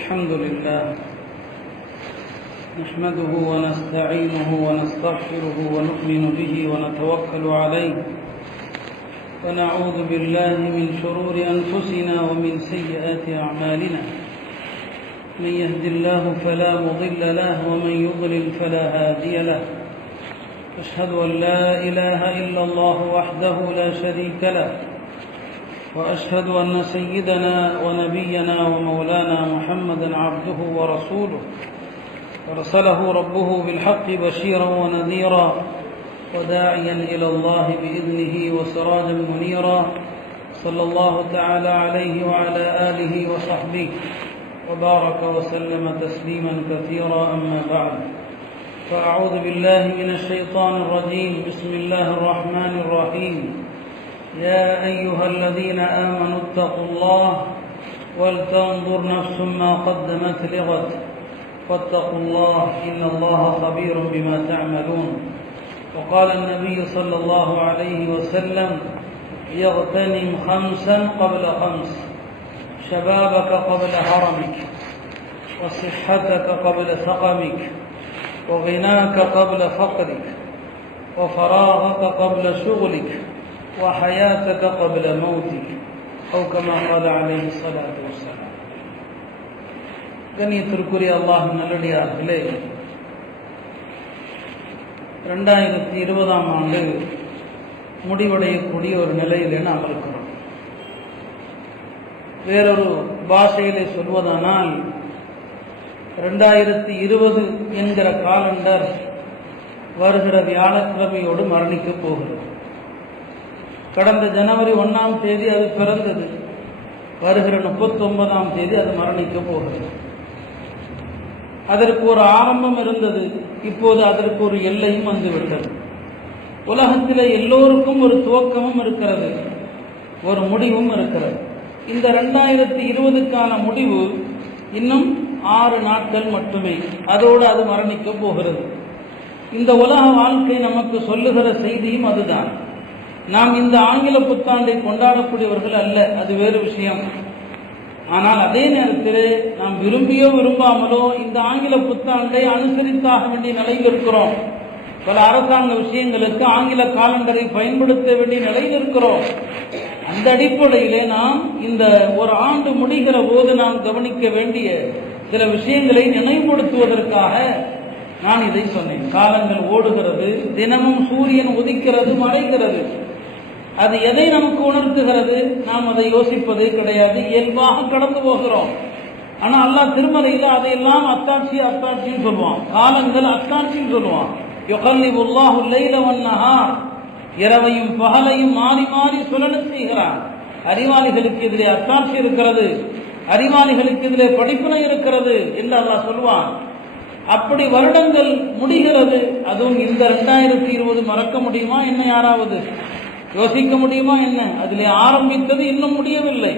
الحمد لله نحمده ونستعينه ونستغفره ونؤمن به ونتوكل عليه ونعوذ بالله من شرور أنفسنا ومن سيئات أعمالنا من يهد الله فلا مضل له ومن يضلل فلا هادي له أشهد أن لا إله إلا الله وحده لا شريك له وأشهد أن سيدنا ونبينا ومولانا محمدا عبده ورسوله ورسله ربه بالحق بشيرا ونذيرا وداعيا إلى الله بإذنه وسراجا منيرا صلى الله تعالى عليه وعلى آله وصحبه وبارك وسلم تسليما كثيرا أما بعد فأعوذ بالله من الشيطان الرجيم بسم الله الرحمن الرحيم يا أيها الذين آمنوا اتقوا الله ولتنظر نفس ما قدمت لغد واتقوا الله إن الله خبير بما تعملون وقال النبي صلى الله عليه وسلم يغتنم خمسا قبل خمس شبابك قبل هرمك وصحتك قبل سقمك وغناك قبل فقرك وفراغك قبل شغلك وحياتك قبل موتك أو كما قال عليه الصلاة والسلام. கண்ணியத்திற்குரிய அல்லாஹ்வின் நல்லடியார்களே, 2020 ஆண்டு முடிவடையக்கூடிய ஒரு நிலையிலே நாம் இருக்கிறோம். வேறொரு பாஷையிலே சொல்வதானால் 2020 என்கிற காலண்டர் வருகிற வியாழக்கிழமையோடு மரணிக்கப் போகிறது. கடந்த ஜனவரி 1ஆம் தேதி அது பிறந்தது, வருகிற 39ஆம் தேதி அது மரணிக்க போகிறது. அதற்கு ஒரு ஆரம்பம் இருந்தது, இப்போது அதற்கு ஒரு எல்லையும் வந்துவிட்டது. உலகத்தில் எல்லோருக்கும் ஒரு துவக்கமும் இருக்கிறது, ஒரு முடிவும் இருக்கிறது. இந்த 2020க்கான முடிவு இன்னும் 6 நாட்கள் மட்டுமே, அதோடு அது மரணிக்க போகிறது. இந்த உலக வாழ்க்கை நமக்கு சொல்லுகிற செய்தியும் அதுதான். நாம் இந்த ஆங்கில புத்தாண்டை கொண்டாடக்கூடியவர்கள் அல்ல, அது வேறு விஷயம். ஆனால் அதே நேரத்தில் நாம் விரும்பியோ விரும்பாமலோ இந்த ஆங்கில புத்தாண்டை அனுசரித்தாக வேண்டிய நிலையில் இருக்கிறோம். பல அரசாங்க விஷயங்களுக்கு ஆங்கில காலண்டரை பயன்படுத்த வேண்டிய நிலையில் இருக்கிறோம். அந்த அடிப்படையிலே நாம் இந்த ஒரு ஆண்டு முடிகிற போது நாம் கவனிக்க வேண்டிய சில விஷயங்களை நினைவுபடுத்துவதற்காக நான் இதை சொன்னேன். காலங்கள் ஓடுகிறது, தினமும் சூரியன் உதிக்கிறது, மறைகிறது. அது எதை நமக்கு உணர்த்துகிறது? நாம் அதை யோசிப்பதே கிடையாது, இயல்பாக கடந்து போகிறோம். ஆனால் அல்லாஹ் திருமறையில் அதையெல்லாம் அத்தாட்சின்னு சொல்லுவான். காலங்கள் அத்தாட்சின்னு சொல்லுவான். யுகல்லிபுல்லாஹு லைல வன்னஹார், இரவையும் பகலையும் மாறி மாறி சுழல செய்கிறான். அறிவாளிகளுக்கு இதிலே அத்தாட்சி இருக்கிறது, அறிவாளிகளுக்கு இதிலே படிப்பினை இருக்கிறது என்று அல்லாஹ் சொல்லுவான். அப்படி வருடங்கள் முடிகிறது. அதுவும் இந்த 2020 மறக்க முடியுமா என்ன? யாராவது யோசிக்க முடியுமா என்ன? அதிலே ஆரம்பித்தது இன்னும் முடியவில்லை.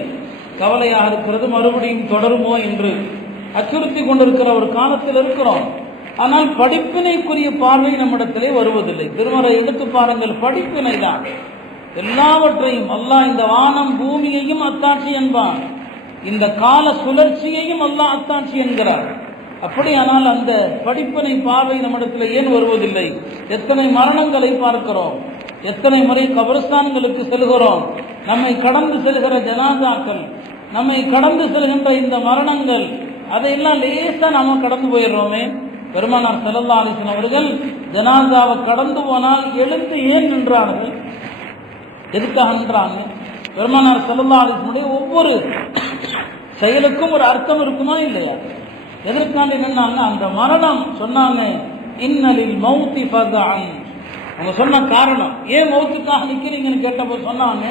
கவலையாக இருக்கிறது, மறுபடியும் தொடருமோ என்று அச்சுறுத்தி கொண்டிருக்கிற ஒரு காலத்தில் இருக்கிறோம். ஆனால் படிப்பினைக்குரிய பார்வை நம்மிடத்திலே வருவதில்லை. திருமறை எடுத்து பாருங்கள், படிப்பினை தான் எல்லாவற்றையும். அல்லாஹ் இந்த வானம் பூமியையும் அத்தாட்சி என்பான், இந்த கால சுழற்சியையும் அல்லாஹ் அத்தாட்சி என்கிறார். அப்படியானால் அந்த படிப்பினை பார்வை நம்மிடத்தில் ஏன் வருவதில்லை? எத்தனை மரணங்களை பார்க்கிறோம், எத்தனை முறை கபரஸ்தான்களுக்கு செல்கிறோம், நம்மை கடந்து செல்கிற ஜனாசாக்கள், நம்மை கடந்து செல்கின்ற இந்த மரணங்கள், அதையெல்லாம் லேசா நாம கடந்து போயிடுறோமே. பெருமானார் ஸல்லல்லாஹு அலைஹி வஸல்லம் அவர்கள் ஜனாசாவை கடந்து போனால் எழுந்து ஏன் நின்றார்கள்? எதுக்காக நின்றாங்க? பெருமானார் ஸல்லல்லாஹு அலைஹி வஸல்லம் ஒவ்வொரு செயலுக்கும் ஒரு அர்த்தம் இருக்குமா இல்லையா? எதற்காண்டி நின்னாங்க? அந்த மரணம் சொன்னாங்க, இன்னலில் மௌத்தி ஃபஸஅன். அவங்க சொன்ன காரணம், ஏன் மௌத்துக்காக நிற்கிறீங்கன்னு கேட்டப்போ சொன்னாங்க,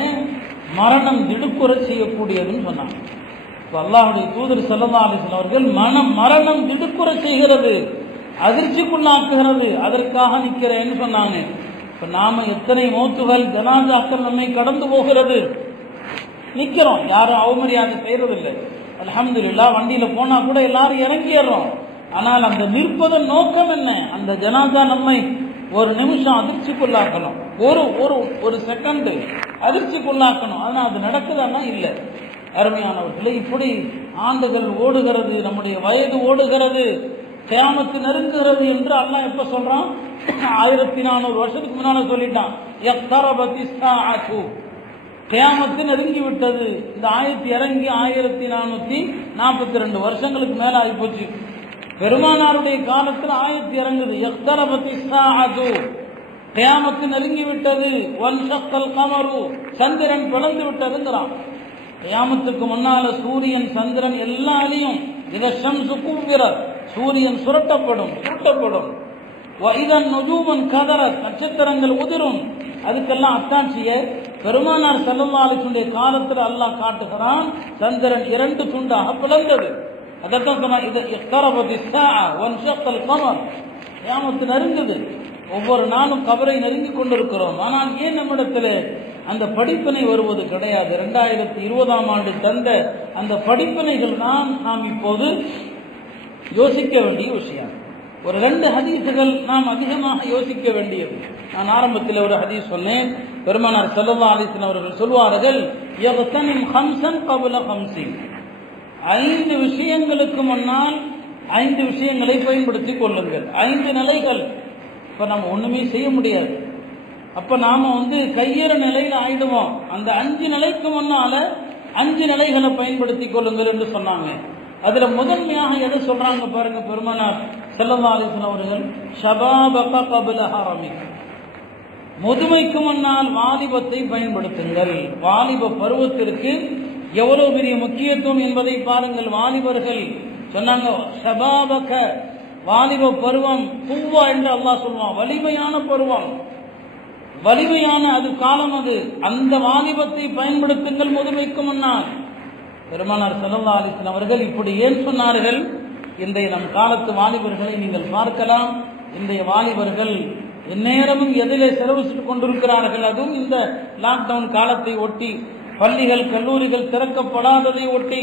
மரணம் திடுக்குற செய்யக்கூடியதுன்னு சொன்னாங்க. இப்போ அல்லாஹ்வுடைய தூதர் ஸல்லல்லாஹு அலைஹி வஸல்லம் அவர்கள் மரணம் திடுக்குற செய்கிறது, அதிர்ச்சிக்குள்ளாக்குகிறது, அதற்காக நிற்கிறேன்னு சொன்னாங்க. இப்போ நாம எத்தனை மௌத்துகள், ஜனாசாக்கள் நம்மை கடந்து போகிறது, நிற்கிறோம், யாரும் அவமரியாதை செய்யறதில்லை. அல்ஹம்துலில்லாஹ், வண்டியில போனா கூட எல்லாரும் இறங்கிடுறோம். ஆனால் அந்த நிற்பதன் நோக்கம் என்ன? அந்த ஜனாசா நம்மை ஒரு நிமிஷம் அதிர்ச்சிக்குள்ளாக்கணும், ஒரு செகண்ட் அதிர்ச்சிக்குள்ளாக்கணும். ஆனால் அது நடக்குதான்னா இல்லை. அருமையானவர்களே, இப்படி ஆண்டுகள் ஓடுகிறது, நம்முடைய வயது ஓடுகிறது, கியாமத்து நெருங்குகிறது என்று அல்லாஹ் எப்ப சொல்றான்? 1400 வருஷத்துக்கு முன்னால சொல்லிட்டான். கியாமத்து நெருங்கி விட்டது. இந்த ஆயத்து இறங்கி 1442 வருஷங்களுக்கு மேல ஆகி போச்சு. பெருமானாருடைய காலத்தில் ஆயத்து இறங்குது. கியாமத்து நெருங்கி விட்டது. வன்ஷக்கல் கமரு, சந்திரன் பிளந்து விட்டதுங்கிறான். கியாமத்துக்கு முன்னால சூரியன் சந்திரன் எல்லாரையும் இதம்சு குவ்விரத், சூரியன் சுருட்டப்படும். இதன் நுஜூமன் கதரத், நட்சத்திரங்கள் உதிரும். அதுக்கெல்லாம் அத்தாட்சியை பெருமானார் ஸல்லல்லாஹு அலைஹி வஸல்லம் காலத்தில் அல்லாஹ் காட்டுகிறான். சந்திரன் 2 துண்டாக பிளந்தது. அதைத்தான் சொன்னான், இது இக்தரபத் ஸாஅ வன்ஷக்கல் கமர், கியாமத்து நெருங்குது. ஒவ்வொரு நாளும் கபரை நெருங்கி கொண்டிருக்கிறோம். ஆனால் ஏன் நம்மிடத்தில் அந்த படிப்பினை வருவது கிடையாது? 2020ஆம் ஆண்டு தந்த அந்த படிப்பினைகள் தான் நாம் இப்போது யோசிக்க வேண்டிய விஷயம். ஒரு 2 ஹதீஸுகள் நாம் அதிகமாக யோசிக்க வேண்டியது. நான் ஆரம்பத்தில் ஒரு ஹதீஸ் சொன்னேன். பெருமானார் ஸல்லல்லாஹு அலைஹி வஸல்லம் அவர்கள் சொல்வார்கள், யக்தனிம் ஹம்ஸன் கப்ல ஹம்ஸின், 5 விஷயங்களுக்கு முன்னால் 5 விஷயங்களை பயன்படுத்திக் கொள்ளுங்கள். 5 நிலைகள். இப்ப நம்ம ஒண்ணுமே செய்ய முடியாது. அப்ப நாம கையேற நிலையில் ஆயிடுவோம். அந்த 5 நிலைக்கு முன்னால 5 நிலைகளை பயன்படுத்திக் கொள்ளுங்கள் என்று சொன்னாங்க. அதுல முதன்மையாக எதை சொல்றாங்க பாருங்க பெருமானார் ஸல்லல்லாஹு அலைஹி வஸல்லம் அவர்கள், ஷபாபக கப்ல ஹரமிக், முதுமைக்கு முன்னால் வாலிபத்தை பயன்படுத்துங்கள். வாலிப பருவத்திற்கு எவ்வளவு பெரிய முக்கியத்துவம் என்பதை பாருங்கள். வாலிபர்கள் சொன்னாங்க, ஷபாபக, வாலிப பருவம், குவ்வா என்று அல்லாஹ் சொல்லுவான், வலிமையான பருவம், வலிமையான அது காலம். அது அந்த வாலிபத்தை பயன்படுத்துங்கள் முதுமைக்கு முன்னால். பெருமானார் ஸல்லல்லாஹு அலைஹி வஸல்லம் அவர்கள் இப்படி ஏன் சொன்னார்கள்? இன்றைய நம் காலத்து வாலிபர்களை நீங்கள் பார்க்கலாம். இன்றைய வாலிபர்கள் எந்நேரமும் எதிலே செலவிட்டுக் கொண்டிருக்கிறார்கள். அதுவும் இந்த லாக்டவுன் காலத்தை ஒட்டி, பள்ளிகள் கல்லூரிகள் திறக்கப்படாததை ஒட்டி,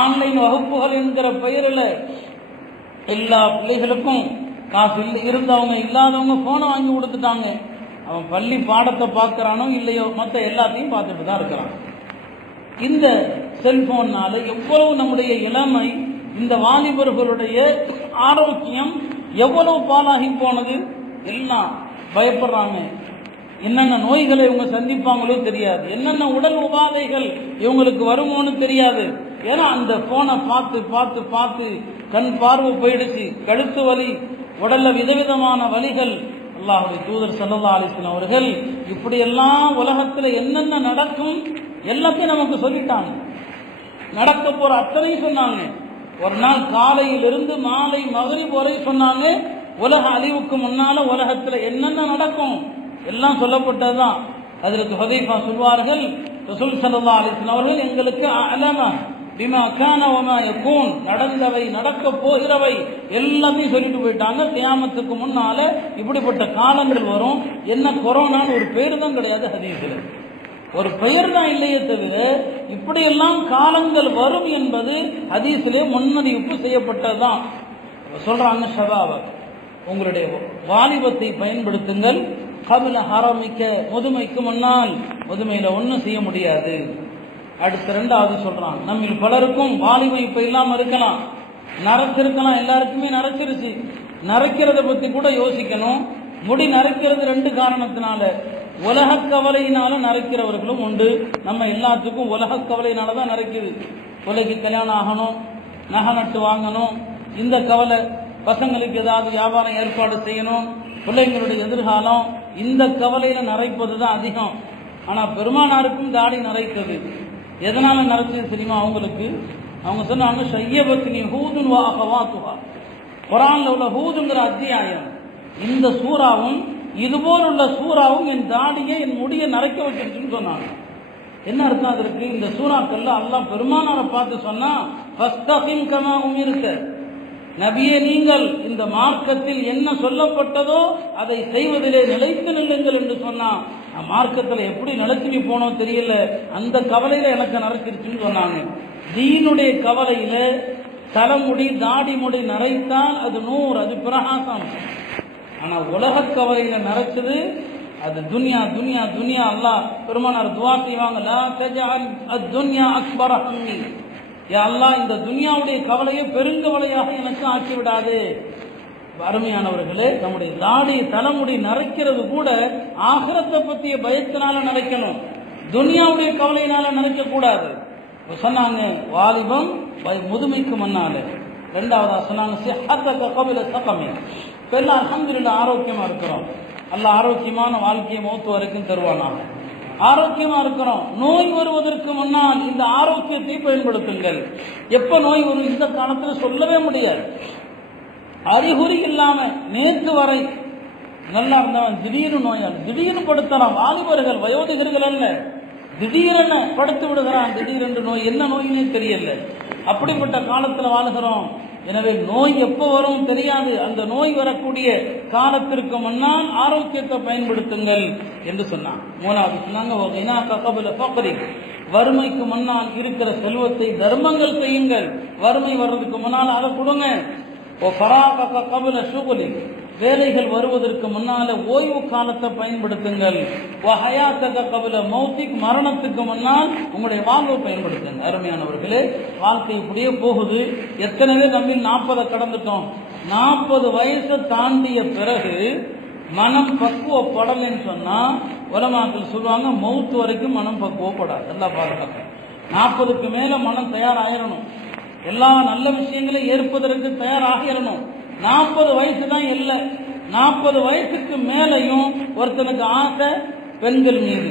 ஆன்லைன் வகுப்புகள் என்கிற பெயரில் எல்லா பிள்ளைகளுக்கும் காசு இருந்தவங்க இல்லாதவங்க போனை வாங்கி கொடுத்துட்டாங்க. அவன் பள்ளி பாடத்தை பார்க்கிறானோ இல்லையோ, மற்ற எல்லாத்தையும் பார்த்துட்டு தான் இருக்கிறான். இந்த செல்போன்னால எவ்வளவு நம்முடைய இளமை, இந்த வாலிபர்களுடைய ஆரோக்கியம் எவ்வளவு பாலாகி போனது. எல்லாம் பயப்படுறாங்க. என்னென்ன நோய்களை இவங்க சந்திப்பாங்களோ தெரியாது, என்னென்ன உடல் உபாதைகள் இவங்களுக்கு வருமோன்னு தெரியாது. ஏன்னா அந்த போனை பார்த்து பார்த்து பார்த்து கண் பார்வை போயிடுச்சு, கழுத்து வலி, உடல்ல விதவிதமான வலிகள். அல்லாஹ்வுடைய தூதர் ஸல்லல்லாஹு அலைஹி வஸல்லம் அவர்கள் இப்படியெல்லாம் உலகத்தில் என்னென்ன நடக்கும் எல்லாத்தையும் நமக்கு சொல்லிட்டாங்க. நடக்க போற அத்தனையும் சொன்னாங்க. ஒரு நாள் காலையிலிருந்து மாலை மக்ரிப் வரை சொன்னாங்க. உலக அழிவுக்கு முன்னால உலகத்தில் என்னென்ன நடக்கும் எல்லாம் சொல்லப்பட்டதுதான். ஹஜ்ரத் ஹுதைஃபா சொல்வார்கள், ரசூல் ஸல்லல்லாஹு அலைஹி வஸல்லம் அவர்கள் எங்களுக்கு அலம பிமா கான வமா யகூன், நடந்தவை நடக்க போகிறவை எல்லாத்தையும் சொல்லிட்டு போயிட்டாங்க. கியாமத்துக்கு முன்னால இப்படிப்பட்ட காலங்கள் வரும். என்ன கொரோனான்னு ஒரு பேர் தான் கிடையாது ஹதீஸ்ல, ஒரு பெயர் தான் இல்லையே தவிர இப்படியெல்லாம் காலங்கள் வரும் என்பது ஹதீஸிலே முன்னறிவிப்பு செய்யப்பட்டதுதான். சொல்றாங்க, ஷபாப, உங்களுடைய வாலிபத்தை பயன்படுத்துங்கள். கபில ஹரமிக்க, முதுமைக்கு முன்னால். முதுமையில ஒன்றும் செய்ய முடியாது. அடுத்த 2வது சொல்றான், நம்ம பலருக்கும் வாலிபம் இப்ப இல்லாம இருக்கலாம், நரைச்சிருக்கலாம், எல்லாருக்குமே நரைச்சிருச்சு. நரைக்கிறத பத்தி கூட யோசிக்கணும். முடி நரைக்கிறது 2 காரணத்தினால. உலக கவலையினால நரைக்கிறவர்களும் உண்டு. நம்ம எல்லாத்துக்கும் உலக கவலையினால தான் நரைக்குது. பிள்ளைக்கு கல்யாணம் ஆகணும், நகை நட்டு வாங்கணும், இந்த கவலை. பசங்களுக்கு ஏதாவது வியாபாரம் ஏற்பாடு செய்யணும், பிள்ளைங்களுடைய எதிர்காலம், இந்த கவலையில நரைப்பது தான் அதிகம். ஆனா பெருமானாருக்கும் தாடி நரைத்தது. எதனால நரைச்சது தெரியுமா அவங்களுக்கு? அவங்க சொன்னாங்க, ஷய்யபத்னி ஹூதுன் வ அகவாத்துஹா, குர்ஆன்ல உள்ள ஹூதுங்கிற அத்தியாயம், இந்த சூறாவும் இதுபோல் உள்ள சூறாவும் என் தாடியை, என் முடியை நரைக்க வச்சிருச்சுன்னு சொன்னாங்க. என்ன அர்த்தம் அதற்கு? இந்த சூறாக்கள்ல அல்லாஹ் பெருமானாரை பார்த்து சொன்னா, ஃபஸ்தகிம் கமா உமிர்த, நபியே நீங்கள் இந்த மார்க்கத்தில் என்ன சொல்லப்பட்டதோ அதை செய்வதிலே நிலைத்து நில்லுங்கள் என்று சொன்னா, மார்க்கத்தில் எப்படி நிலைத்து போனோம் தெரியல, அந்த கவலையில எனக்கு நரைச்சிருச்சுன்னு சொன்னாங்க. தீனுடைய கவலையில தலைமுடி தாடி முடி நரைத்தால் அது நூறு, அது பிரகாசம். ஆனா உலக கவலையில நரைச்சது அது துன்யா துன்யா துன்யா. அல்லாஹ் பெருமானார் துஆ செய்வாங்க, லா தஜஅல் அத்-துன்யா அக்பர ஹம்மி, யா அல்லாஹ் இந்த துன்யாவுடைய கவலையை பெருங்கவலையாக எனக்கு ஆக்கி விடாதே. அருமையானவர்களே, நம்முடைய தாடி தலைமுடி நரைக்கிறது கூட ஆகிரத்தை பற்றிய பயத்தினால நரைக்கணும், துன்யாவுடைய கவலையினால நரைக்க கூடாது. சொன்னாங்க வாலிபம் முதுமைக்கு முன்னால. ரெண்டாவதா சொன்னாங்க சிஹத்தக கபில ஸகமி, பெரிய அல்ஹம்துலில்லாஹ் ஆரோக்கியமா இருக்கிறோம், அல்லாஹ் ஆரோக்கியமான வாழ்க்கையை மௌத்து வரைக்கும் தருவானாக. ஆரோக்கியமா இருக்கிறோம், நோய் வருவதற்கு முன்னால் இந்த ஆரோக்கியத்தை பயன்படுத்துங்கள். எப்ப நோய் வரும் இந்த காலத்தில் சொல்லவே முடியாது. அறிகுறி இல்லாம நேற்று வரை நல்லா இருந்தவன் திடீர்னு நோயாளி, திடீர்னு படுத்தலாம். வாலிபர்கள் வயோதிகர்கள் அல்ல, திடீரென படுத்து விடுகிறான், திடீரென்று நோய், என்ன நோயினே தெரியல. அப்படிப்பட்ட காலத்தில் வாழுகிறோம். எனவே நோய் எப்போ வரும் தெரியாது. அந்த நோய் வரக்கூடிய காலத்திற்கு முன்னால் ஆரோக்கியத்தை பயன்படுத்துங்கள் என்று சொன்னான். மூணாவது சொன்னாங்க வறுமைக்கு முன்னால் இருக்கிற செல்வத்தை தர்மங்கள் செய்யுங்கள். வறுமை வர்றதுக்கு முன்னால் அதை கொடுங்க. வேலைகள் வருவதற்கு முன்னால ஓய்வு காலத்தை பயன்படுத்துங்கள். மரணத்துக்கு முன்னால் உங்களுடைய வாழ்வை பயன்படுத்துங்க. அருமையானவர்களே, வாழ்க்கை இப்படியே போகுது. எத்தனை பேர் நம்ம 40 கடந்துட்டோம். 40 வயசை தாண்டிய பிறகு மனம் பக்குவப்படலைன்னு சொன்னா உலமாக்கள் சொல்லுவாங்க, மௌத்து வரைக்கும் மனம் பக்குவப்படாது. எல்லாம் பாதுகாக்க 40க்கு மேல மனம் தயாராகிடணும், எல்லா நல்ல விஷயங்களையும் ஏற்பதற்கு தயாராகிடணும். 40 வயசு தான் இல்லை. 40 வயசுக்கு மேலையும் ஒருத்தனுக்கு ஆசை பெண்கள் மீது,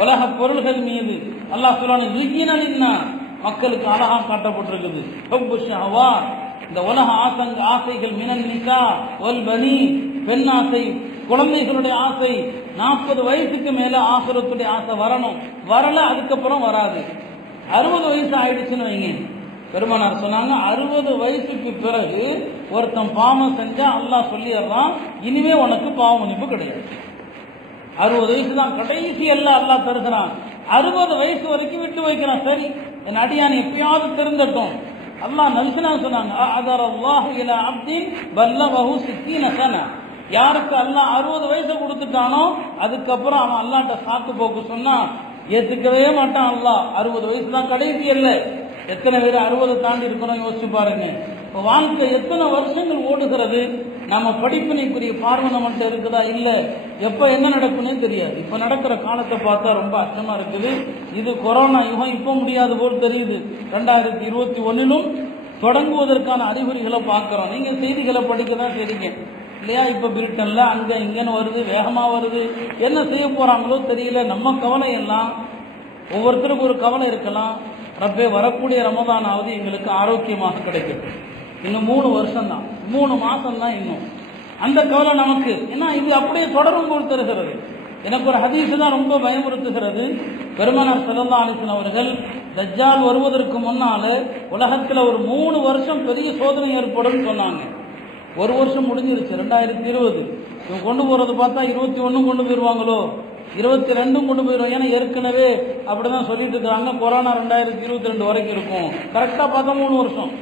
உலக பொருள்கள் மீது. அல்லாஹ் சொல்றான், மக்களுக்கு அழகா காட்டப்பட்டிருக்குது. இந்த உலக ஆசைகள் மினன் நிசா வல் பனி, பெண் ஆசை, குழந்தைகளுடைய ஆசை. 40 வயசுக்கு மேல ஆசுரத்துடைய ஆசை வரணும். வரல அதுக்கப்புறம் வராது. 60 வயசு ஆயிடுச்சுன்னு வைங்க, பெருமானார் சொன்னாங்க 60 வயசுக்கு பிறகு ஒருத்தன் பாவம் செஞ்சா அல்லாஹ் சொல்லிடுறான், இனிமே உனக்கு பாவ மன்னிப்பு கிடையாது. 60 வயசு தான் கடைசி எல்லாம் அல்லாஹ் தருகிறான். 60 வயசு வரைக்கும் விட்டு வைக்கிறான். சரி, என் அடியான் எப்பயாவது திருந்தட்டும். அல்லாஹ் நல்சனா சொன்னாங்க, யாருக்கு அல்லாஹ் 60 வயசு கொடுத்துட்டானோ அதுக்கப்புறம் அவன் அல்லாஹ்ட்ட சாக்கு போக்கு சொன்னா ஏத்துக்கவே மாட்டான். அல்லாஹ் 60 வயசு தான் கடைசி இல்லை. எத்தனை பேர் 60 தாண்டி இருக்கிறோம் யோசிச்சு பாருங்க. இப்போ வாழ்க்கை எத்தனை வருஷங்கள் ஓடுகிறது. நம்ம படிப்பினைக்குரிய பார்வை நம்மகிட்ட இருக்குதா இல்லை, எப்போ என்ன நடக்குன்னே தெரியாது. இப்போ நடக்கிற காலத்தை பார்த்தா ரொம்ப அச்சமா இருக்குது. இது கொரோனா யுகம் இப்போ முடியாது போல் தெரியுது. 2021 தொடங்குவதற்கான அறிகுறிகளை பார்க்குறோம். நீங்கள் செய்திகளை படிக்க தான் செய்றீங்க இல்லையா? இப்போ பிரிட்டன்ல அங்கே இங்கேன்னு வருது, வேகமாக வருது. என்ன செய்ய போகிறாங்களோ தெரியல. நம்ம கவலை எல்லாம் ஒவ்வொருத்தருக்கும் ஒரு கவலை இருக்கலாம். ரப்பே, வரக்கூடிய ரமதானாவது எங்களுக்கு ஆரோக்கியமாக கிடைக்கும். இன்னும் 3 வருஷம் தான், 3 மாசம் தான் இன்னும். அந்த கவலை நமக்கு ஏன்னா இது அப்படியே தொடரும் போல் தருகிறது. எனக்கு ஒரு ஹதீஸ் தான் ரொம்ப பயமுறுத்துகிறது. பெருமானார் ஸல்லல்லாஹு அலைஹி வஸல்லம் அவர்கள் தஜ்ஜால் வருவதற்கு முன்னால உலகத்தில் ஒரு 3 வருஷம் பெரிய சோதனை ஏற்படும் சொன்னாங்க. 1 வருஷம் முடிஞ்சிருச்சு, 2020. இவங்க கொண்டு போறது பார்த்தா 21 கொண்டு போயிடுவாங்களோ, 22 கொண்டு போயிடும். ஏன்னா ஏற்கனவே அப்படிதான் சொல்லிட்டு இருக்காங்க, கொரோனா 2022 வரைக்கும் இருக்கும். கரெக்டா பார்த்தா 3 வருஷம்.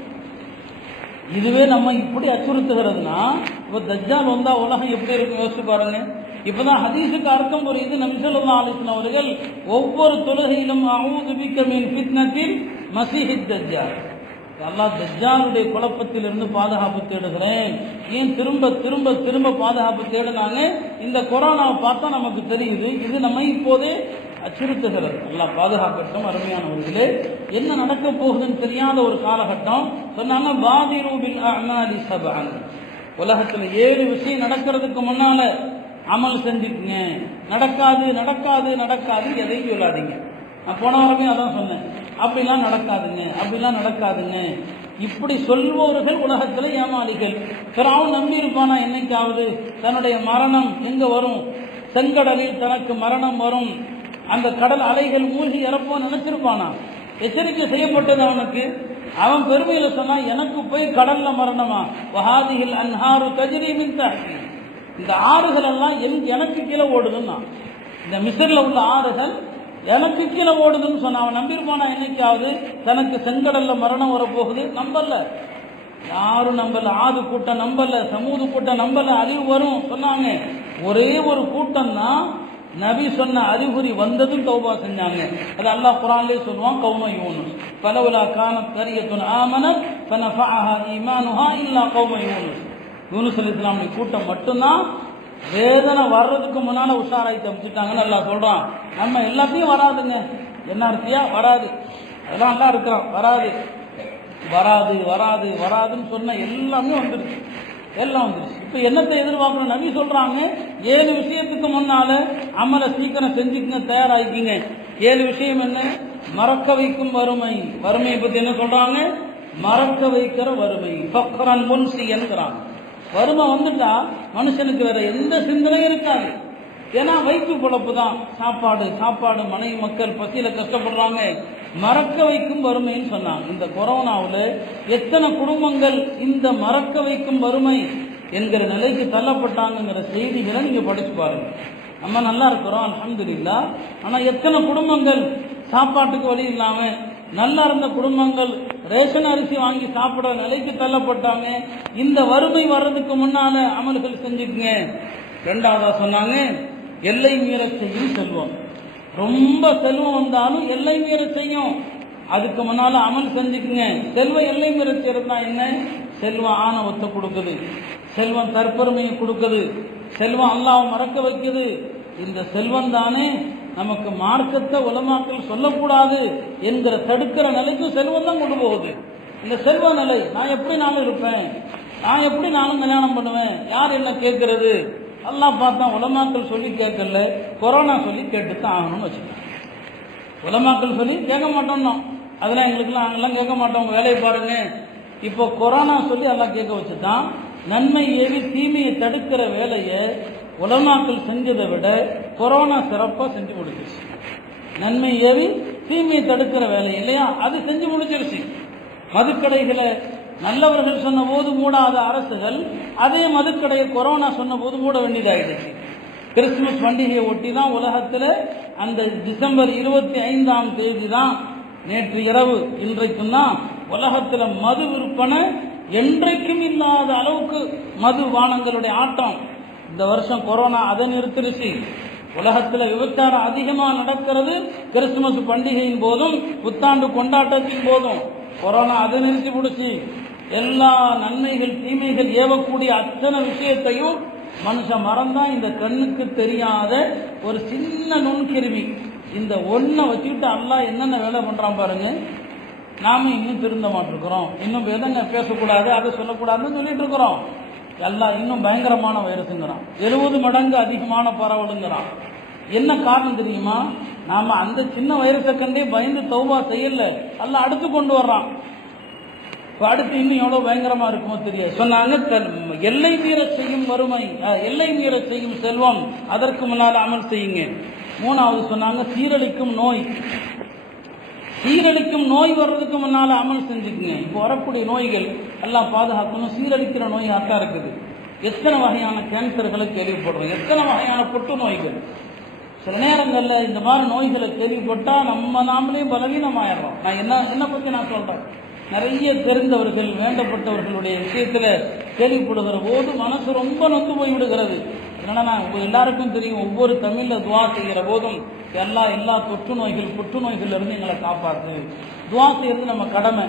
இதுவே நம்ம இப்படி அச்சுறுத்துகிறதுனா இப்போ தஜ்ஜால் வந்தா உலகம் எப்படி இருக்கும் யோசிச்சு பாருங்க. இப்பதான் ஹதீஸுக்கு அர்த்தம் புரியுது. நபி ஸல்லல்லாஹு அலைஹி வஸல்லம் அவர்கள் ஒவ்வொரு தொழுகையிலும் அஊது பிக்க மின் ஃபித்னத்தில் மஸீஹித் தஜ்ஜால், அல்லாஹ் தஜ்ஜாலுடைய குழப்பத்திலிருந்து பாதுகாப்பு தேடுகிறேன். ஏன் திரும்ப திரும்ப திரும்ப பாதுகாப்பு தேடினாங்க? இந்த கொரோனாவை பார்த்தா நமக்கு தெரியுது, இது நம்ம இப்போதே அச்சுறுத்துகிறது. அல்லாஹ் பாதுகாக்கட்டும். அருமையானவர்களே, என்ன நடக்க போகுதுன்னு தெரியாத ஒரு காலகட்டம். சொன்னாங்க பாதிரு பில் அஅமாலி சபஅன், உலகத்தில் 7 விஷயம் நடக்கிறதுக்கு முன்னால அமல் செஞ்சுக்குங்க. நடக்காது நடக்காது நடக்காது எதையும் சொல்லாதீங்க. நான் போன வாரமே அதான் சொன்னேன், அப்படிலாம் நடக்காதுங்க, அப்படிலாம் நடக்காதுங்க. இப்படி சொல்பவர்கள் உலகத்தில் ஏமாளிகள். ஃபிரௌன் நம்பி இருப்பானா என்னைக்காவது தன்னுடைய மரணம் எங்க வரும்? செங்கடலில் தனக்கு மரணம் வரும், அந்த கடல் அலைகள் மூழ்கி இறப்போம் நினைச்சிருப்பானா? எச்சரிக்கை செய்யப்பட்டது அவனுக்கு. அவன் பெருமையில சொன்னா, எனக்கு போய் கடல்ல மரணமா? வஹாதிஹில் அன்ஹாரு தஜ்ரி மின் தஹ்தி, இந்த ஆறுகள் எல்லாம் எனக்கு கீழே ஓடுதுன்னா, இந்த மிஸ்ர்ல உள்ள ஆறுகள் எனக்கு கீழே ஓடுதுன்னு சொன்ன அவன் நம்பியிருப்பானா என்னைக்காவது தனக்கு செங்கடல்ல மரணம் வரப்போகுது? நம்பல, யாரும் நம்பல. ஆது கூட்டம் நம்பல, சமூது கூட்டம் நம்பல, அழிவு வரும் சொன்னாங்க. ஒரே ஒரு கூட்டம் தான் நபி சொன்ன அறிகுறி வந்ததும் தௌபா செஞ்சாங்க. அது அல்லாஹ் குர்ஆன்லயே சொல்லுவான், கௌம யூனுஸ் ஃபலவுலா கானத் கரியத்துன் ஆமனத் ஃபனஃபஅஹா ஈமானுஹா இல்லா கௌம யூனுஸ். யூனுஸ் அலைஹிஸ்ஸலாமுடைய கூட்டம் மட்டும்தான் வேதனை வர்றதுக்கு முன்னால உஷாராய் தப்பிச்சுட்டாங்கன்னு அல்லாஹ் சொல்றான். நம்ம எல்லாத்தையும் வராதுங்க, என்ன அர்த்தியா வராது, அதெல்லாம் நல்லா இருக்கிறோம், வராது வராது வராது வராதுன்னு சொன்ன எல்லாமே வந்துருச்சு, எல்லாம் வந்துருச்சு. இப்ப என்னத்தை எதிர்பார்க்கணும்? நபி சொல்றாங்க 7 விஷயத்துக்கு முன்னால அமலை சீக்கிரம் செஞ்சுக்குங்க, தயாராகிக்குங்க. 7 விஷயம் என்ன? மறக்க வைக்கும் வறுமை. வறுமையை பத்தி என்ன சொல்றாங்க? மறக்க வைக்கிற வறுமை. ஃபக்ரன் முன்சியன்றாங்க. வறுமை வந்துட்டா மனுஷனுக்கு வேற எந்த சிந்தனையும் இருக்காது. ஏன்னா வயிற்று பொழப்பு தான், சாப்பாடு சாப்பாடு, மனைவி மக்கள் பசியில கஷ்டப்படுறாங்க. மறக்க வைக்கும் வறுமைன்னு சொன்னாங்க. இந்த கொரோனாவில் எத்தனை குடும்பங்கள் இந்த மறக்க வைக்கும் வறுமை என்கிற நிலைக்கு தள்ளப்பட்டாங்கிற செய்திகளை நீங்க படிச்சு பாருங்க. நம்ம நல்லா இருக்கிறோம் அல்ஹம்துலில்லாஹ், ஆனா எத்தனை குடும்பங்கள் சாப்பாட்டுக்கு வழி இல்லாம, நல்லா இருந்த குடும்பங்கள் ரேஷன் அரிசி வாங்கி சாப்பிட நிலைக்கு தள்ளப்பட்டாங்க. இந்த வறுமை வர்றதுக்கு முன்னால அமல்கள் செஞ்சுக்குங்க. ரெண்டாவதா சொன்னாங்க எல்லை மீற செய்யும் செல்வம். ரொம்ப செல்வம் வந்தாலும் எல்லை மீற செய்யும், அதுக்கு முன்னால அமல் செஞ்சுக்குங்க. செல்வம் எல்லை மீற செய்யறதுனா என்ன? செல்வம் ஆணவத்தை கொடுக்குது, செல்வம் தற்பெருமையை கொடுக்குது, செல்வம் அல்லாஹ்வை மறக்க வைக்குது. இந்த செல்வம் தானே நமக்கு மார்க்கத்தை உலமாக்கள் சொல்லக்கூடாது என்கிற தடுக்கிற நிலைக்கு செல்வம் தான் கொண்டு போகுது. இந்த செல்வ நிலை, நான் எப்படி நானும் இருப்பேன், நான் எப்படி நானும் கல்யாணம் பண்ணுவேன், யார் என்ன கேட்கறது? அல்லாஹ் பார்த்தா உலமாக்கள் சொல்லி கேட்கல, கொரோனா சொல்லி கேட்டுத்தான் ஆகணும்னு வச்சுக்கோங்க. உலமாக்கள் சொல்லி கேட்க மாட்டோம்னா அதெல்லாம் எங்களுக்குலாம் நாங்கெல்லாம் கேட்க மாட்டோம், வேலையை பாருங்க. இப்போ கொரோனா சொல்லி எல்லாம் கேட்க வச்சுதான் நன்மை ஏவி தீமையை தடுக்கிற வேலையை உலமாக்கள் செஞ்சதை விட கொரோனா சிறப்பாக செஞ்சு முடிச்சிருச்சு. நன்மை ஏவி தீமையை தடுக்கிற வேலை இல்லையா, அது செஞ்சு முடிச்சிருச்சு. மதுக்கடைகளை நல்லவர்கள் சொன்ன போது மூடாத அரசுகள் அதே மதுக்கடையை கொரோனா சொன்ன போது மூட வேண்டியதாயிடுச்சு. கிறிஸ்துமஸ் பண்டிகையை ஒட்டி தான் உலகத்தில் அந்த டிசம்பர் 25ஆம் தேதி தான், நேற்று இரவு இன்றைக்கும் தான் உலகத்தில் மது விற்பனை என்றைக்கும் இல்லாத அளவுக்கு மது பானங்களுடைய ஆட்டம். இந்த வருஷம் கொரோனா அதை நிறுத்திருச்சு. உலகத்தில் விபச்சாரம் அதிகமாக நடக்கிறது கிறிஸ்துமஸ் பண்டிகையின் போதும் புத்தாண்டு கொண்டாட்டத்தின் போதும். கொரோனா அதை நிறுத்தி பிடிச்சி எல்லா நன்மைகள் தீமைகள் ஏவக்கூடிய அத்தனை விஷயத்தையும் மனுஷன் மறந்தான். இந்த கண்ணுக்கு தெரியாத ஒரு சின்ன நுண்கிருமி, இந்த ஒன்றை வச்சுக்கிட்டு அல்லாஹ் என்னென்ன வேலை பண்றான் பாருங்க. நாம இன்னும் திருந்த மாட்டிருக்கிறோம், இன்னும் எதங்க பேசக்கூடாது அதை சொல்லக்கூடாதுன்னு சொல்லிட்டு இருக்கிறோம். எல்லாம் இன்னும் பயங்கரமான வைரஸுங்கிறான், 70 மடங்கு அதிகமான பரவலுங்கிறான். என்ன காரணம் தெரியுமா? நாம அந்த சின்ன வைரஸை கண்டே பயந்து தௌபா செய்யல, எல்லாம் அடுத்து கொண்டு வர்றான். அடுத்து இன்னும் எவ்வளவு பயங்கரமா இருக்குமோ தெரியாது. சொன்னாங்க எல்லை மீற செய்யும் வறுமை, எல்லை மீற செய்யும் செல்வம், அதற்கு முன்னால அமல் செய்யுங்க. மூணாவது சொன்னாங்க சீரழிக்கும் நோய். சீரழிக்கும் நோய் வர்றதுக்கு முன்னால அமல் செஞ்சுக்குங்க. இப்போ வரக்கூடிய நோய்கள் எல்லாம் பாதுகாக்கணும். சீரழிக்கிற நோய் ஆக்கா இருக்குது. எத்தனை வகையான கேன்சர்களை கேள்விப்படுறோம், எத்தனை வகையான புற்று நோய்கள். சில நேரங்களில் இந்த மாதிரி நோய்களை கேள்விப்பட்டா நாமளே பலவீனமாயிடுறோம். நான் என்ன பத்தி நான் சொல்றேன், நிறைய தெரிந்தவர்கள் வேண்டப்பட்டவர்களுடைய விஷயத்துல கேள்விப்படுகிற போது மனசு ரொம்ப நொந்து போய் விடுகிறது. என்னன்னா எல்லாருக்கும் தெரியும், ஒவ்வொரு தமிழ்ல துவா செய்கிற போதும் எல்லா தொற்று நோய்கள் புற்றுநோய்கள் இருந்து எங்களை காப்பாற்று. துவா செய்யறது நம்ம கடமை,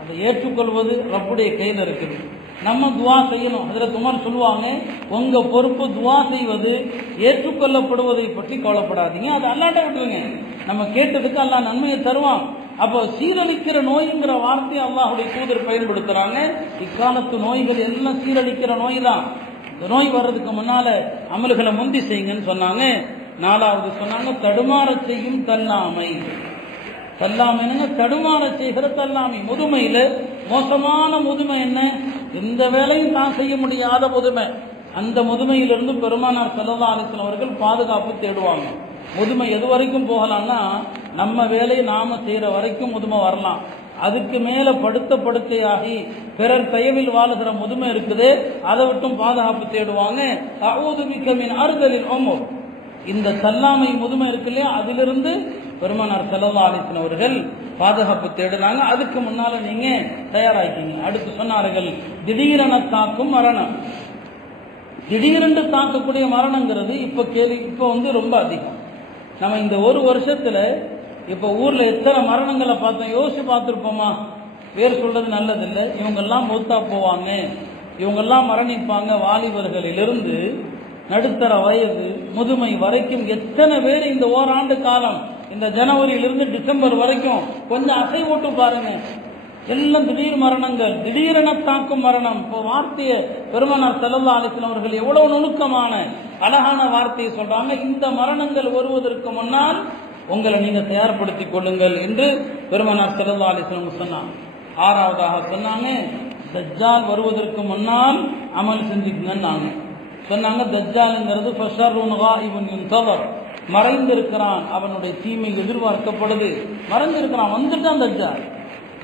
அதை ஏற்றுக்கொள்வது ரப்புடைய கையில் இருக்குது. நம்ம துவா செய்யணும். அதில் துமர் சொல்லுவாங்க, உங்க பொறுப்பு துவா செய்வது, ஏற்றுக்கொள்ளப்படுவதை பற்றி கவலைப்படாதீங்க, அது அல்லாட்ட விட்டுருங்க. நம்ம கேட்டதுக்கு அல்லாஹ் நன்மையை தருவான். அப்போ சீரழிக்கிற நோய்ங்கிற வார்த்தையை அல்லாஹுடைய தூதர் பயன்படுத்துறாங்க. இக்காலத்து நோய்கள் எல்லாம் சீரழிக்கிற நோய் தான். இந்த நோய் வர்றதுக்கு முன்னால அமல்களை முந்தி செய்யுங்கன்னு சொன்னாங்க. நாலாவது சொன்னாங்க தடுமாற செய்யும் தள்ளாமை. தள்ளாமைன்னு தடுமாற செய்கிற தள்ளாமை. முதுமையில மோசமான முதுமை என்ன? எந்த வேலையும் தான் செய்ய முடியாத முதுமை. அந்த முதுமையிலிருந்து பெருமானார் ஸல்லல்லாஹு அலைஹி வஸல்லம் அவர்கள் பாதுகாப்பு தேடுவாங்க. முதுமை எது வரைக்கும் போகலாம்னா, நம்ம வேலையை நாம செய்யற வரைக்கும் முதுமை வரலாம். அதுக்கு மேல படுத்தையாகி பிறர் தயவில் வாழுகிற முதுமை இருக்குது, அதை விட்டும் பாதுகாப்பு தேடுவாங்க. அஊது பிக மின் அர்தலில் உமர். இந்த தள்ளாமை முதுமை இருக்கு இல்லையா, அதிலிருந்து பெருமானார் ஸல்லல்லாஹு அலைஹி வஸல்லம் அவர்கள் பாதுகாப்பு தேடுனாங்க. அதுக்கு முன்னால நீங்க தயாராகிட்டீங்க. அடுத்து சொன்னார்கள் திடீரென தாக்கும் மரணம். திடீரென்று தாக்கக்கூடிய மரணங்கிறது இப்போ ரொம்ப அதிகம். நம்ம இந்த ஒரு வருஷத்துல இப்போ ஊர்ல எத்தனை மரணங்களை பார்த்தோம், யோசிச்சு பார்த்துருப்போமா? வேறு சொல்றது நல்லதில்லை. இவங்கெல்லாம் மூத்தா போவாங்க, இவங்கெல்லாம் மரணிப்பாங்க. வாலிபர்களிலிருந்து நடுத்தர வயது முதுமை வரைக்கும் எத்தனை பேர் இந்த ஓராண்டு காலம், இந்த ஜனவரியிலிருந்து டிசம்பர் வரைக்கும் கொஞ்சம் அசை போட்டு பாருங்க. எல்லாம் திடீர் மரணங்கள், திடீரென தாக்கும் மரணம். இப்போ வார்த்தையை பெருமானார் ஸல்லல்லாஹு அலைஹி வஸல்லம் அவர்கள் எவ்வளவு நுணுக்கமான அழகான வார்த்தையை சொல்றாங்க. இந்த மரணங்கள் வருவதற்கு முன்னால் உங்களை நீங்க தயார்படுத்திக் கொள்ளுங்கள் என்று பெருமானார் ஸல்லல்லாஹு அலைஹி வஸல்லம் சொன்னாங்க. ஆறாவதாக சொன்னாங்க, தஜ்ஜால் வருவதற்கு முன்னால் அமல் செஞ்சுக்குங்கன்னாங்க. சொன்னாங்க, தஜ்ஜாலுங்கிறது ஃபஷர்ருன் காயிபுன் யுன்தவர், மறைந்திருக்கிறான், அவனுடைய தீமை எதிர்பார்க்கப்படுது. மறைந்திருக்கிறான், வந்துட்டான் தஜ்ஜால்.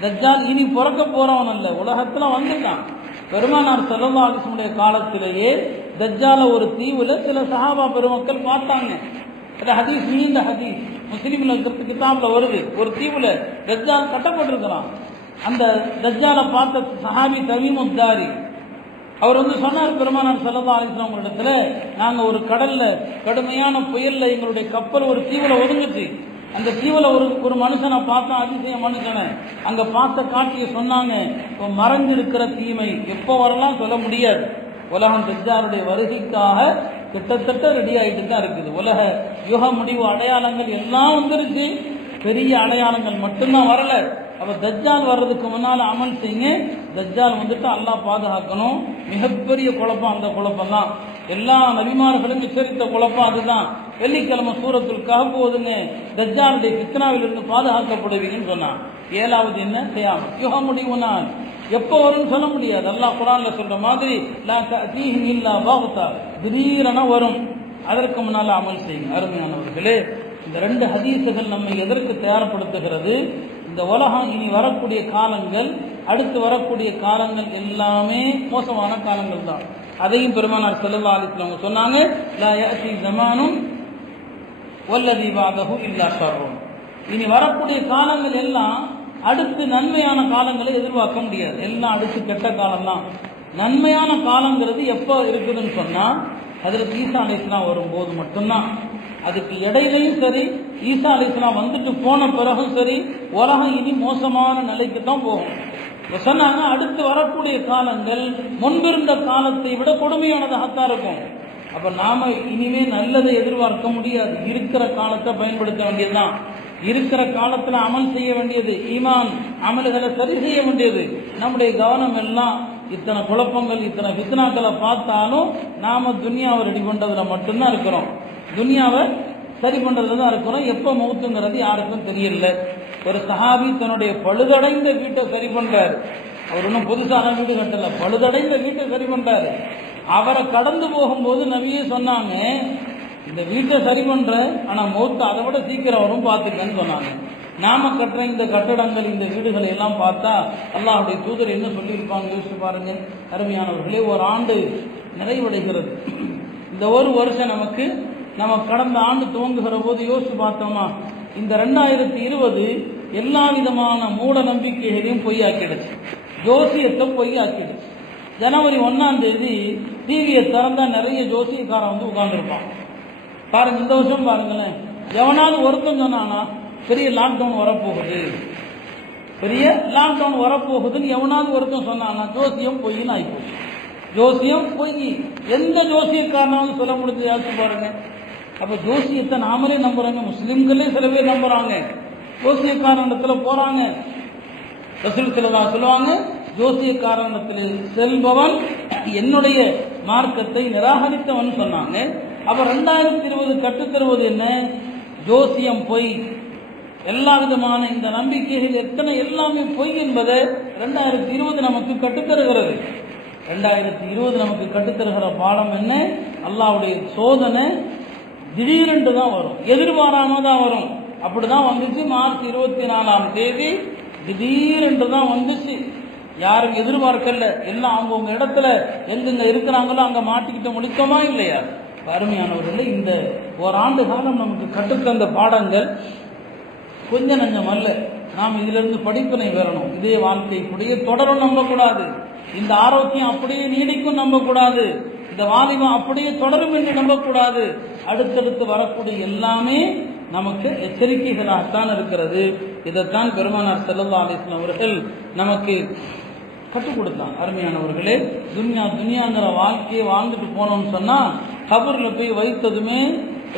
தஜ்ஜால் இனி பிறக்க போறவன் அல்ல, உலகத்துல வந்துட்டான். பெருமானார் ஸல்லல்லாஹு அலைஹி வஸல்லம் காலத்திலேயே தஜ்ஜால ஒரு தீவுல சில சஹாபா பெருமக்கள் பார்த்தாங்க. அது ஹதீஸ், நீண்ட ஹதீஸ், முஸ்லிம்ல கிதாப்ல வருது. ஒரு தீவுல தஜ்ஜால் கட்டப்பட்டிருக்கிறான். அந்த தஜ்ஜாலை பார்த்த சஹாபி தமீம் உத்தாரி அவர் சொன்னார் பெருமானார் ஸல்லல்லாஹு அலைஹி வஸல்லம் இடத்துல, நாங்க ஒரு கடல்ல கடுமையான புயல்ல எங்களுடைய கப்பல் ஒரு தீவுல ஒதுங்குச்சு. அந்த தீவுல ஒரு மனுஷனை பார்த்தா, அதிசய மனுஷனை அங்க பார்த்த காட்சியை சொன்னாங்க. இப்போ மறைஞ்சிருக்கிற தீமை எப்போ வரலாம் சொல்ல முடியாது. உலகம் தஜ்ஜாலுடைய வருகைக்காக கிட்டத்தட்ட ரெடி ஆகிட்டு தான் இருக்குது. உலக யுக முடிவு அடையாளங்கள் எல்லாம் வந்துருச்சு, பெரிய அடையாளங்கள் மட்டும்தான் வரல. அப்ப தஜ்ஜால் வர்றதுக்கு முன்னால அமல் செய்யுங்க. தஜ்ஜால் வந்துட்டு அல்லாஹ் பாதுகாக்கணும். மிகப்பெரிய குழப்பம் அந்த குழப்பம் தான். எல்லா நபிமார்களும் எச்சரித்த குழப்பம் அதுதான். வெள்ளிக்கிழமை சூரத்துல் கஹ்ஃப் ஓதுங்க, தஜ்ஜாலுடைய ஃபித்னாவில் இருந்து பாதுகாக்கப்படுவீங்கன்னு சொன்னான். ஏழாவது என்ன? கியாமத், யுக முடிவு நாள். எப்போ வரும்னு சொல்ல முடியாது. அல்லாஹ் குர்ஆன்ல சொல்ற மாதிரி லா தஅதீஹிம் இல்லா பக்தா, திடீரென வரும். அதற்கு முன்னால அமல் செய்யுங்க. அருமையானவர்களே, இந்த ரெண்டு ஹதீஸுகள் நம்மை எதற்கு தயார்படுத்துகிறது? இந்த உலகம் இனி வரக்கூடிய காலங்கள், அடுத்து வரக்கூடிய காலங்கள் எல்லாமே மோசமான காலங்கள் தான். அதையும் பெருமானார் ஸல்லல்லாஹு அலைஹி வஸல்லம் சொன்னாங்க, லா யஅதி ஸமானுன் வல்லதி பாதஹு இல்லா ஷர்ருன். இனி வரக்கூடிய காலங்கள் எல்லாம் அடுத்து நன்மையான காலங்களை எதிர்பார்க்க முடியாது. எல்லாம் அடுத்து கெட்ட காலம் தான். நன்மையான காலங்கிறது எப்போ இருக்குதுன்னு சொன்னா, ஹஜ்ரத் ஈசா அலைஹிஸ்ஸலாம் வரும்போது மட்டும்தான். அதுக்கு இடையிலையும் சரி, ஈசா அலைஹிஸ்ஸலாம் வந்துட்டு போன பிறகும் சரி, உலகம் இனி மோசமான நிலைக்கு தான் போகும். சொன்னாங்க, அடுத்து வரக்கூடிய காலங்கள் முன்பிருந்த காலத்தை விட கொடுமையானதாகத்தான் இருக்கும். அப்ப நாம இனிமே நல்லதை எதிர்பார்க்க முடியாது. இருக்கிற காலத்தை பயன்படுத்த வேண்டியதுதான். இருக்கிற காலத்துல அமல் செய்ய வேண்டியது, ஈமான் அமல்களை சரி செய்ய வேண்டியது. நம்முடைய கவனம் எல்லாம் இத்தனை குழப்பங்கள், இத்தனை ஃபித்னாக்களை பார்த்தாலும் நாம துனியாவை ரெடி பண்றதுல மட்டும்தான் இருக்கிறோம். துனியாவை சரி பண்றதுல தான் இருக்கிறோம். எப்ப மௌத்துங்கிறது யாருக்கும் தெரியல. ஒரு சஹாபி தன்னுடைய பழுதடைந்த வீட்டை சரி பண்றாரு. அவர் இன்னும் புதுசான வீடு கட்டல, பழுதடைந்த வீட்டை சரி பண்றாரு. அவரை கடந்து போகும்போது நபியே சொன்னாங்க, இந்த வீட்டை சரி பண்ற, ஆனா மௌத்து அதை விட சீக்கிரம் வரும் பார்த்துக்கன்னு சொன்னாங்க. நாம கட்டுற இந்த கட்டடங்கள், இந்த வீடுகளை எல்லாம் பார்த்தா அல்லாஹ்வுடைய தூதர் என்ன சொல்லியிருப்பாங்க யோசிச்சு பாருங்க. அருமையானவர்களே, ஒரு ஆண்டு நிறைவடைகிறது. இந்த ஒரு வருஷம் நம்ம கடந்த ஆண்டு துவங்குகிற போது யோசிச்சு பார்த்தோமா, இந்த 2020 எல்லா விதமான மூட நம்பிக்கைகளையும் பொய்யாக்கிடுச்சு. ஜோசியத்தை பொய்யாக்கிடுச்சு. ஜனவரி 1ஆம் தேதி டிவியை திறந்தா நிறைய ஜோசியக்காரன் உட்கார்ந்துருப்பான். பாருங்க, இந்த வருஷம் பாருங்களேன், எவனாலும் ஒருத்தன் சொன்னானா பெரிய லாக்டவுன் வரப்போகுது, பெரிய லாக்டவுன் வரப்போகுதுன்னு எவனாவது ஒருத்தன் சொன்னானா, ஜோசியம் பொய்ன்னு ஆயிப்போச்சு. ஜோசியம் பொய். எந்த ஜோசியக்காரனாவது சொல்ல முடிஞ்சு யோசிச்சு பாருங்க. அப்ப ஜோசியத்தை நாமளே நம்புறாங்க, முஸ்லிம்களே சில பேர் நம்புறாங்க. ஜோசியக்காரனிடத்துல போறாங்க. ரசூல் ஸல்லல்லாஹு சொல்லுவாங்க, ஜோசியக்காரனிடத்தில் செல்பவன் என்னுடைய மார்க்கத்தை நிராகரித்தவன் சொன்னாங்க. அப்ப 2020 கற்றுத்தருவது என்ன? ஜோசியம் பொய். எல்லா விதமான இந்த நம்பிக்கைகள் எத்தனை எல்லாமே பொய் என்பதை 2020 நமக்கு கற்றுத்தருகிறது. 2020 நமக்கு கற்றுத்தருகிற பாடம் என்ன? அல்லாஹ்வுடைய சோதனை திடீரென்று தான் வரும், எதிர்பாராம தான் வரும். அப்படிதான் வந்துச்சு. மார்ச் 24ஆம் தேதி திடீரென்று தான் வந்துச்சு. யாரும் எதிர்பார்க்கல. எல்லாம் அவங்கவுங்க இடத்துல எங்கெங்க இருக்கிறாங்களோ அங்க மாட்டிக்கிட்ட முடிக்கமா இல்லையா? அருமையானவர்கள், இந்த ஓராண்டு காலம் நமக்கு கற்றுத்தந்த பாடங்கள் கொஞ்சம் நஞ்சம் அல்ல. நாம் இதிலிருந்து படிப்பினை பெறணும். இதே வாழ்க்கை கூடிய தொடரும் நம்பக்கூடாது. இந்த ஆரோக்கியம் அப்படியே நீடிக்கும் நம்பக்கூடாது. இந்த வாலிபம் அப்படியே தொடரும் என்று நம்பக்கூடாது. அடுத்தடுத்து வரக்கூடிய எல்லாமே நமக்கு எச்சரிக்கைகளாகத்தான் இருக்கிறது. இதைத்தான் பெருமானார் ஸல்லல்லாஹு அலைஹி வஸல்லம் அவர்கள் நமக்கு கற்றுக் கொடுத்தான். அருமையானவர்களே, துன்யாங்கிற வாழ்க்கையை வாழ்ந்துட்டு போனோம்னு சொன்னா கபர்ல போய் வைத்ததுமே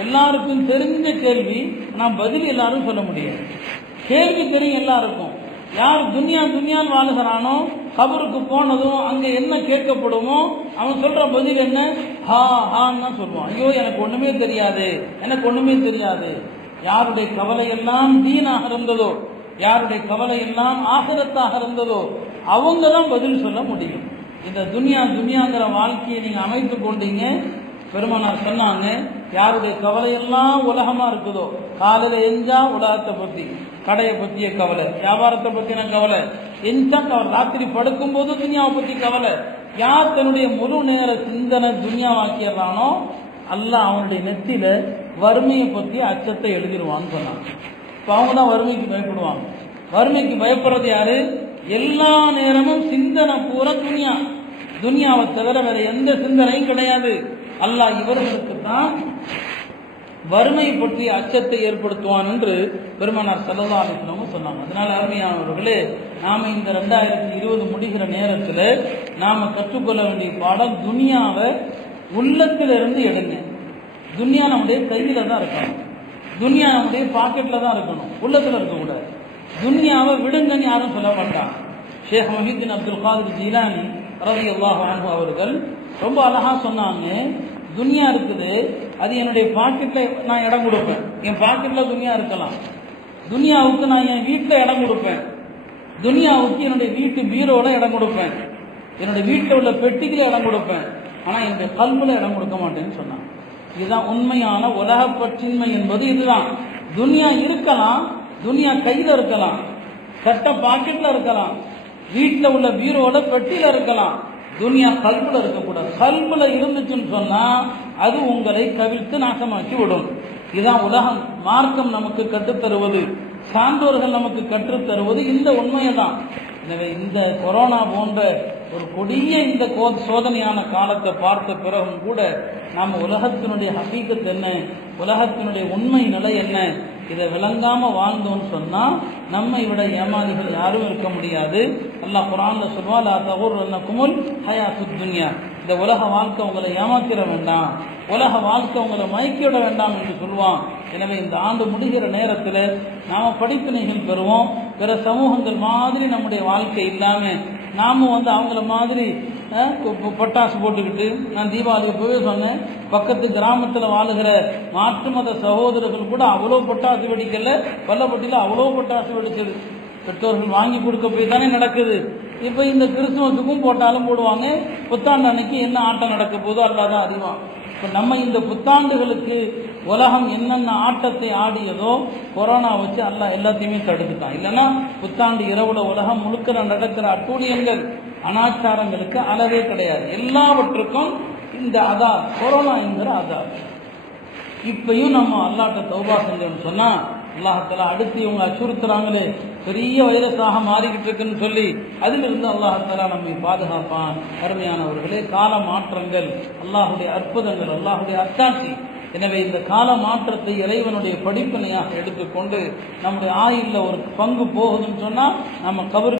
எல்லாருக்கும் தெரிஞ்ச கேள்வி, நான் பதில் எல்லாரும் சொல்ல முடியாது. கேள்வி தெரியும் எல்லாருக்கும். யார் துன்யான் வாழுகிறானோ கபருக்கு போனதும் அங்க என்ன கேட்கப்படுமோ அவன் சொல்ற பதில் என்ன? ஹா ஹான்னு தான் சொல்லுவான். ஐயோ எனக்கு ஒண்ணுமே தெரியாது, எனக்கு ஒண்ணுமே தெரியாது. யாருடைய கவலை எல்லாம் தீனாக இருந்ததோ, யாருடைய கவலை எல்லாம் ஆகிரத்தாக இருந்ததோ அவங்க தான் பதில் சொல்ல முடியும். இந்த துன்யாங்கிற வாழ்க்கையை நீங்க அமைத்து கொண்டீங்க. பெருமானார் சொன்னாங்க, யாருடைய கவலையெல்லாம் உலகமா இருக்குதோ, காலையில எஞ்சா உலகத்தை பத்தி, கடையை பத்திய கவலை, வியாபாரத்தை பத்தின கவலை, எஞ்சா கவலை, ராத்திரி படுக்கும் போது துன்யாவை பத்தி கவலை. யார் தன்னுடைய முழு நேர சிந்தனை துன்யாவாக்கியறானோ அல்லாஹ் அவனுடைய நெத்தியில வறுமையை பத்தி அச்சத்தை எழுதிடுவான்னு சொன்னாங்க. இப்போ அவங்க தான் வறுமைக்கு பயப்படுவாங்க. வறுமைக்கு பயப்படுறது யாரு? எல்லா நேரமும் சிந்தனை பூரா துன்யாவை தவிர வேற எந்த சிந்தனையும் கிடையாது. அல்லாஹ் இவர்களுக்கு தான் வறுமை பற்றிய அச்சத்தை ஏற்படுத்துவான் என்று பெருமானார் ஸல்லல்லாஹு அலைஹி வஸல்லம் சொன்னாங்க. அதனால அருமையானவர்களே, நாம இந்த 2020 முடிகிற நேரத்தில் நாம கற்றுக்கொள்ள வேண்டிய பாடம், துன்யாவை உள்ளத்திலிருந்து எடுங்க. துன்யா நம்முடைய கையில தான் இருக்கணும், துன்யா நம்முடைய பாக்கெட்ல தான் இருக்கணும், உள்ளத்துல இருக்கக்கூடாது. துன்யாவை விடுங்கன்னு யாரும் சொல்ல மாட்டாங்க. ஷேக் முஹிதீன் அப்துல் காதிர் ஜீலானி ரலியல்லாஹு அன்ஹு அவர்கள் ரொம்ப அழகா சொன்னாங்க, துன்யா இருக்குது, அது என்னுடைய பாக்கெட்ல நான் இடம் கொடுப்பேன். என் பாக்கெட்ல துன்யா இருக்கலாம். துன்யாவுக்கு நான் என் வீட்டில் இடம் கொடுப்பேன். துன்யாவுக்கு என்னுடைய வீட்டு பீரோல இடம் கொடுப்பேன். என்னுடைய வீட்டில் உள்ள பெட்டிகளை இடம் கொடுப்பேன். ஆனா என்னுடைய கல்வில இடம் கொடுக்க மாட்டேன்னு சொன்னாங்க. இதுதான் உண்மையான உலக பற்றின்மை என்பது. இதுதான் துன்யா இருக்கலாம், துன்யா கையில இருக்கலாம், சட்ட பாக்கெட்ல இருக்கலாம், வீட்டில் உள்ள பீரோல பெட்டியில இருக்கலாம். துன்யா கல்புல இருக்கக்கூடாது. கல்புல இருந்துச்சுன்னு சொன்னா அது உங்களை கவிழ்த்து நாசமாக்கி விடும். இதுதான் உலகம், மார்க்கம் நமக்கு கற்றுத்தருவது, சான்றோர்கள் நமக்கு கற்றுத்தருவது இந்த உண்மையை தான். எனவே இந்த கொரோனா போன்ற ஒரு கொடிய இந்த சோதனையான காலத்தை பார்த்த பிறகும் கூட நாம் உலகத்தினுடைய ஹகீகத் என்ன, உலகத்தினுடைய உண்மை நிலை என்ன, இதை விளங்காம வாழ்ந்தோம்னு சொன்னா நம்மை விட ஏமாளிகள் யாரும் இருக்க முடியாது. அல்லாஹ் குர்ஆன்ல சொல்வா, லா தகுர்ரன்னகுமுல் ஹயாத்துத் துன்யா, இந்த உலக வாழ்க்கை உங்களை ஏமாத்திர வேண்டாம், உலக வாழ்க்கை உங்களை மயக்கிவிட வேண்டாம் என்று சொல்லுவான். எனவே இந்த ஆண்டு முடிகிற நேரத்தில் நாம படிப்பினைகள் பெறுவோம். பிற சமூகங்கள் மாதிரி நம்முடைய வாழ்க்கை இல்லாம நாம அவங்கள மாதிரி பட்டாசு போட்டுக்கிட்டு, நான் தீபாவளி போய் சொன்னேன், பக்கத்து கிராமத்தில் வாழுகிற மாற்று மத சகோதரர்கள் கூட அவ்வளோ பட்டாசு வெடிக்கல, வல்லப்பட்டியில் அவ்வளோ பட்டாசு வெடிச்சது. பெற்றோர்கள் வாங்கி கொடுக்க போய் தானே நடக்குது. இப்போ இந்த கிறிஸ்துமஸுக்கும் போட்டாலும் போடுவாங்க. புத்தாண்டு அன்னைக்கு என்ன ஆட்டம் நடக்க போதோ அல்லாதான் அறிவான். இப்போ நம்ம இந்த புத்தாண்டுகளுக்கு உலகம் என்னென்ன ஆட்டத்தை ஆடியதோ கொரோனா வச்சு அல்லாஹ் எல்லாத்தையுமே தடுத்துட்டான். இல்லைன்னா புத்தாண்டு இரவுல உலகம் முழுக்க நடக்கிற அட்டூழியங்கள் அனாச்சாரங்களுக்கு அளவே கிடையாது. எல்லாவற்றுக்கும் இந்த அதார், கொரோனா என்கிற அதார். இப்பயும் நம்ம அல்லாஹ்ட்ட தௌபா செஞ்சோம்னு சொன்னா அல்லாஹால அடுத்து இவங்க அச்சுறுத்துறாங்களே, பெரிய வைரஸாக மாறிக்கிட்டு இருக்குன்னு சொல்லி அதிலிருந்து அல்லாஹால நம்மை பாதுகாப்பான். அருமையானவர்களே, கால மாற்றங்கள் அல்லாஹுடைய அற்புதங்கள், அல்லாஹுடைய அத்தாட்சி. எனவே இந்த கால மாற்றத்தை இறைவனுடைய படிப்பினையாக எடுத்துக்கொண்டு நம்முடைய ஆயுள்ல ஒரு பங்கு போகுதுன்னு சொன்னா நம்ம கபர்